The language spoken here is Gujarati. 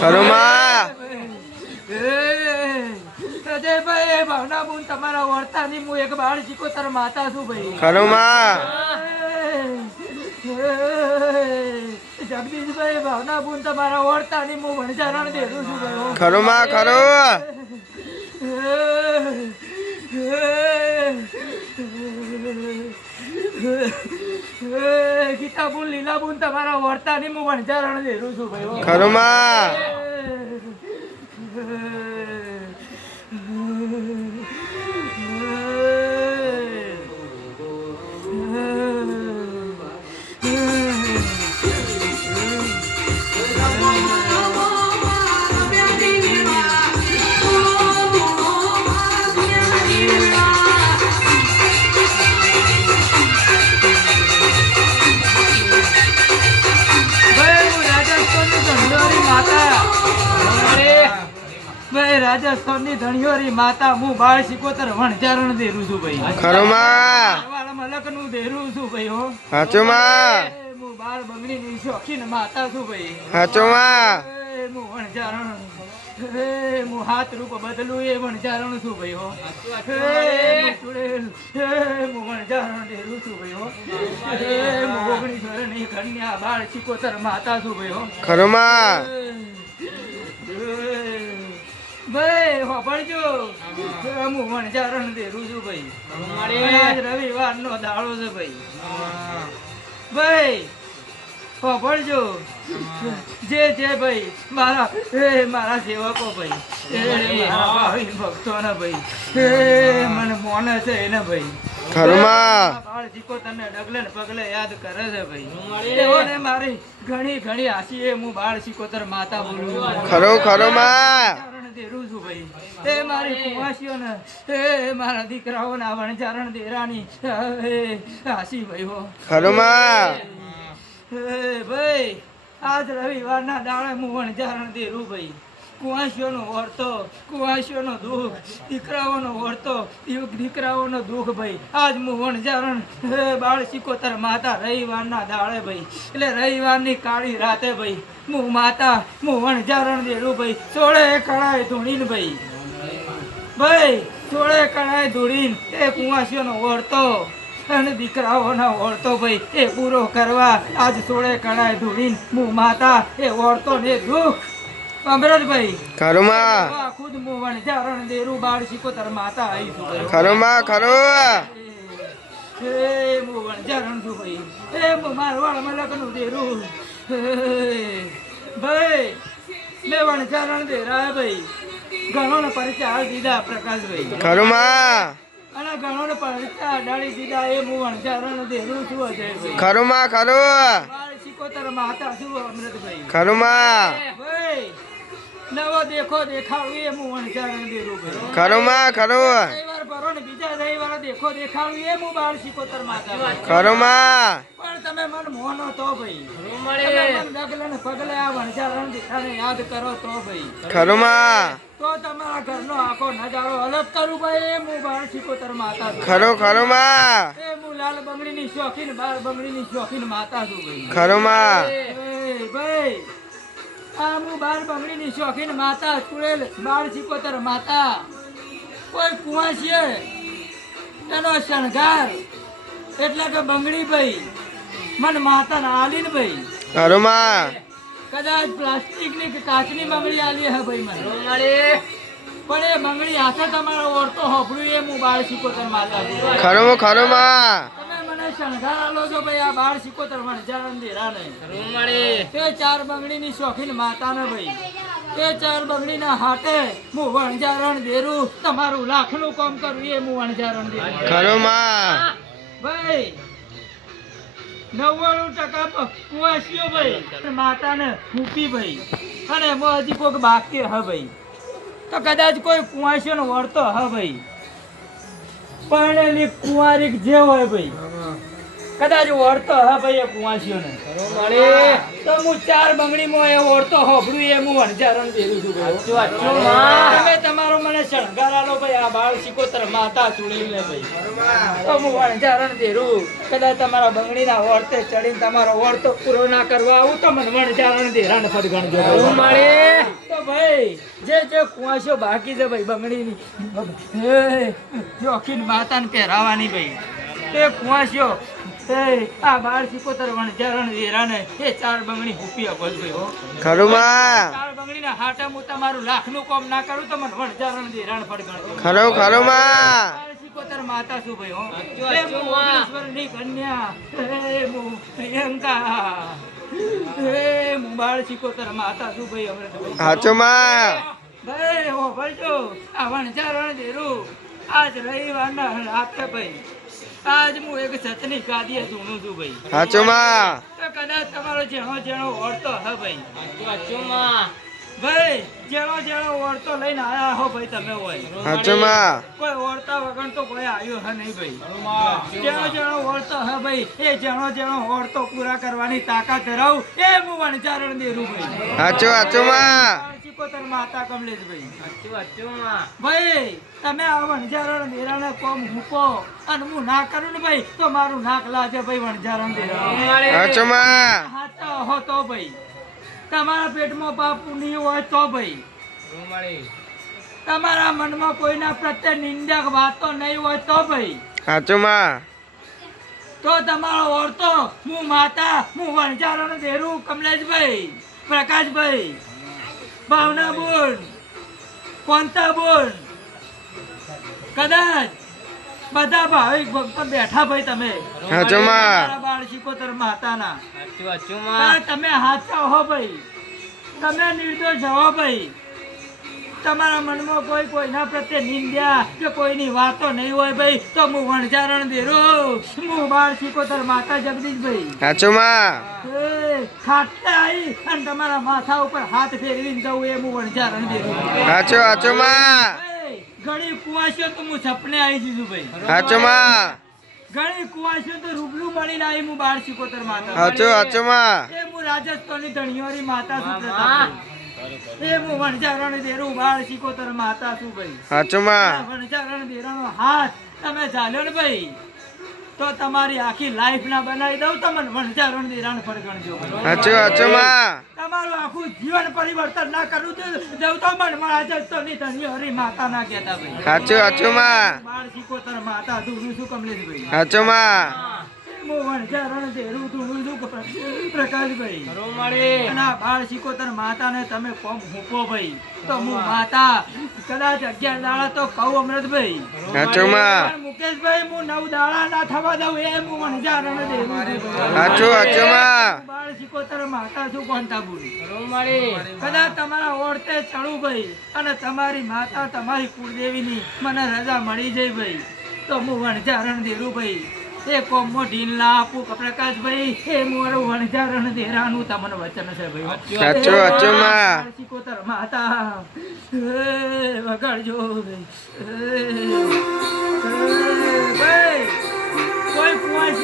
ખરુમાં અજયભાઈ ભાવના બુન તમારા વર્તાની હું એક બાળ શીખોતર માતા છું ભાઈ. ખરુમાં જગદીશભાઈ ભાવના બુન તમારા વર્તાની હું વણજારણ દેરું છું ભાઈ. ખરુમાં ખરો ગીતા બુન લીલા બુન તમારા વર્તાની હું વણજારણ દેરું છું ભાઈ. ખરુમાં રાજસ્થાનની ધણિયોરી માતા હું બાળ શિકોતર વણજારણ દેરું છું ભાઈ. ખરુમાં મલક નું દેરું છું ભાઈ. હો હાચુમાં હું બાળ બંગડી ની શોખીન માતા છું ભાઈ. હાચુમાં હું વણજારણ હું હાથ રૂપ બદલું એ વણજારણ છું ભાઈ. હો હું વણજારણ દેરું છું ભાઈ. હો હું 19 વર્ષની કન્યા બાળ શિકોતર માતા છું ભાઈ. હો ખરુમાં ભાઈ હોભળજો હું વણજારણ દેરું છું ભાઈ. આજ રવિવાર નો દાડો છે ભાઈ. ભાઈ હોભળજો જે ભાઈ મારા સેવકો ભાઈ ભક્તો ને ભાઈ મને મોને છે એને ભાઈ. ખરુમાં બાળ શિકોતરને ડગલે ને પગલે યાદ કરે છે ભાઈ. એઓને મારી ઘણી ઘણી હાસી હું બાળ શિકોતર માતા બોલું છું. ખરો ખરુમાં દેરું છું ભાઈ. એ મારી કુવાસીઓ ને એ મારા દીકરાઓ ના વણજારણ દેરાની હાસી ભાઈ. હો ખરુમાં ભાઈ આજ રવિવાર ના દાડે હું વણજારણ દેરું ભાઈ. કુવાસીઓનો વર્તો કુવાસીઓનો દુઃખ દીકરાઓનો વર્તો દીકરાઓનો દુઃખ ભાઈ. આજ હું વણજારણ બાળ શિકોતર માતા રવિવારના દાડે ભાઈ એટલે રવિવારની કાળી રાતે ભાઈ હું માતા હું વણજારણ દેરું ભાઈ. સોળે કળાએ ધૂણીને ભાઈ ભાઈ સોળે કળાએ ધૂણીને એ કુવાસીઓનો વર્તો અને દીકરાઓના ઓળતો ભાઈ એ પૂરો કરવા આજ સોળે કળાએ ધૂણીને હું માતા એ ઓળતો ને દુઃખ અમરતભાઈ ખરુમાં ખુદ હું વણજારણ દેરું બાળ શિકોતર માતા આવીશું. ખરુમાં ખરો હું વણજારણ છું ભાઈ. એ હું મારવાડ મલકનું દેરું ભાઈ. મેં વણજારણ દેરા ભાઈ ઘણો ને પરિચય હાલ દીધા પ્રકાશભાઈ. ખરુમાં અને ઘણો ને પરિચય અડાડી દીધા એ હું વણજારણ દેરું છું અજયભાઈ. ખરુમાં ખરો બાળ શિકોતર માતા છું અમૃતભાઈ. ખરુમાં ભાઈ નવો દેખો દેખાડું એ હું વણજારણ દેરું ભાઈ. ખરુમાં ખરો રવિવાર ભરો ને બીજા રવિવારે દેખો દેખાડું એ હું બાળ શિકોતર માતા ભાઈ. ખરુમાં પણ તમે મન મોનો તો ભાઈ. તમે મન ડગલે ને પગલે આ વણજારણ દેખાને યાદ કરો તો ભાઈ. ખરુમાં તો તમારા ઘરનો આખો નજારો અલગ કરું ભાઈ. એ હું બાળ શિકોતર માતા છું. ખરો ખરુમાં એ હું લાલ બંગડીની શોખીન બાળ બંગડીની શોખીન માતા છું ભાઈ. ખરુમાં એ ભાઈ આ હું બાળ બંગડીની શોખીન માતા ચુડેલ બાળ શિકોતર માતા. કોઈ કુવાસીએ એનો શણગાર એટલે કે બંગડી ભાઈ મન માતા ના આલીન ભાઈ. ખરુમાં કદાચ પ્લાસ્ટિક ની કે કાચની બંગડી આલી હે ભાઈ મને. પણ એ બંગડી હાથે તમારો ઓળતો હોભળ્યું એ હું બાળ શિકોતર માતા છું. ખરુમાં ખરુમાં તમે મને શણગાર આલો છો ભાઈ આ બાળ શિકોતર વણજારણ દેરા નહીં. તે ચાર બંગડીની શોખીન માતા ને ભાઈ તે ચાર બંગડીના હાથે હું વણજારણ દેરું. તમારું લાખનું કામ કરવું એ હું વણજારણ દેરું ખરુમાં ભાઈ. 99% કુવાસીઓ ભાઈ માતાને મૂકી ભાઈ. અને એમાં હજી કોઈક બાકી હ ભાઈ તો કદાચ કોઈ કુવાસીઓનો વળતો હ ભાઈ. પરણેલી કુંવારી જે હોય ભાઈ કદાચ ઓળતો હ ભાઈ એ કુવાસીઓને તો હું ચાર બંગડીમાં એ ઓળતો હોભળું એ હું વણજારણ દેરું છું ભાઈ. તમે તમારો મને શણગાર આલો ભાઈ આ બાળ શિકોતર માતા ચૂડીને ભાઈ તો હું વણજારણ દેરું. કદાચ તમારા બંગડીના ઓળતે ચડીને તમારો ઓળતો પૂરો ના કરવા આવું તો મને વણજારણ દેરાને ફટગણજો મળે. ભાઈ જે કુવાશો બાકી છે ભાઈ બંગડીની જોખીન માતાને પહેરાવાની ભાઈ તે કુવાશો આ 12 વણજારણ વેરાને એ 4 બંગડી હુપી આપો ભાઈ હો ખરું માં 4 બંગડીના હાટા હું તમારું લાખનું કામ ના કરું તો મને વણજારણ વેરાણ પડગણ ખરું ખરું માં 12 માતા છું ભાઈ હો એ મુગલેશ્વરની કન્યા એ મુ પ્રિયંકા એ મુ 12 માતા છું ભાઈ અમે સાચું માં ભાઈ હો ભરજો આ વણજારણ દેરું આજ રવિવારના રાતે ભાઈ આજ હું એક સતની ગાદીએ ધૂણું છું ભાઈ સાચું માં તો કદાચ તમારો જેણો ઓળતો હે ભાઈ ભાઈ જેણો ઓળતો લઈને આયા હો ભાઈ તમે હોય સાચું માં કોઈ ઓળતા વગર તો કોઈ આવ્યો હે નહીં ભાઈ જેણો ઓળતો હે ભાઈ એ જેણો ઓળતો પૂરા કરવાની તાકાત ધરાવું એ હું વણજારણ દેરું ભાઈ સાચું માં સિકોતર માતા કમલેશ ભાઈ ભાઈ તમે આ વણજારણ દેરાને કોમ મૂકો અને હું ના કરું ને ભાઈ તો મારું નાક લાજે ભાઈ વણજારણ દેરા સાચું માં હાચો હો તો ભાઈ તમારા પેટમાં પાપુ નહીં હોય તો ભાઈ તમારા મનમાં કોઈના પ્રત્યે નિંદક વાતો નહીં હોય તો ભાઈ સાચું માં તો તમારો ઓળતો હું માતા હું વણજારણ દેરું કમલેશભાઈ પ્રકાશભાઈ ભાવના બોલ કોંતા બોલ કદાચ બધા ભાવિક ભક્તો બેઠા ભાઈ તમે સાચું માં બાળ સિકોતર માતાના તમે હાચા હો ભાઈ તમે નિર્દોષ હો ભાઈ તમારા મનમાં કોઈના પ્રત્યે નિંદ્યા કે કોઈની વાતો નહીં હોય ભાઈ તો હું વણજારણ દેરું હું બાળ સિકોતર માતા જગદીશભાઈ સાચું માં ખાટલે આવી અને તમારા માથા ઉપર હાથ ફેરવીને જવું એ હું વણજારણ દેરું સાચું માં ઘણી કુવાશો તો હું સપને આવી દીધું ભાઈ સાચું માં ઘણી કુવાશો તો રૂબરૂ મળીને આવી હું બાળ સિકોતર માતા સાચું માં એ હું રાજસ્થાનની ધણિયોરી માતા છું પ્રતાપભાઈ. એ હું વણજારણ દેરું બાળ સિકોતર માતા છું ભાઈ સાચું માં વણજારણ દેરાનો હાથ તમે ચાલ્યો ને ભાઈ તો તમારી આખી લાઈફ ના બનાવી દઉં તમને વણજારણ દેરાણ ફરગણજો સાચું માં તમારું આખું જીવન પરિવર્તન ના કરું જવું તો મન રાજસ્થાનની ધણિયોરી માતા ના કહેતા ભાઈ સાચું માં બાળ સિકોતર માતા ધૂણું છું કમલેશભાઈ સાચું માં હું વણજારણ દેરું ધૂણું છું પ્રકાશભાઈ અને આ બાળ સિકોતર માતાને તમે કોમ મૂકો ભાઈ તો હું માતા કદાચ 11 દાડા તો કહું અમૃતભાઈ સાચું માં મુકેશભાઈ હું 9 દાડા ના થવા દઉં એ હું વણજારણ દેરું સાચું માં બાળ સિકોતર માતા છું કોંતાપુરી કદાચ તમારા ઓળતે ચડું ભાઈ અને તમારી માતા તમારી કુળદેવીની મને રજા મળી જાય ભાઈ તો હું વણજારણ દેરું ભાઈ એ કોમો ઢીલ ના આપું પ્રકાશભાઈ એ મોરું વણજારણ દેરાનું તમને વચન છે ભાઈ સાચું માં સિકોતર માતા વગાડજો ભાઈ કોઈ કુવાસી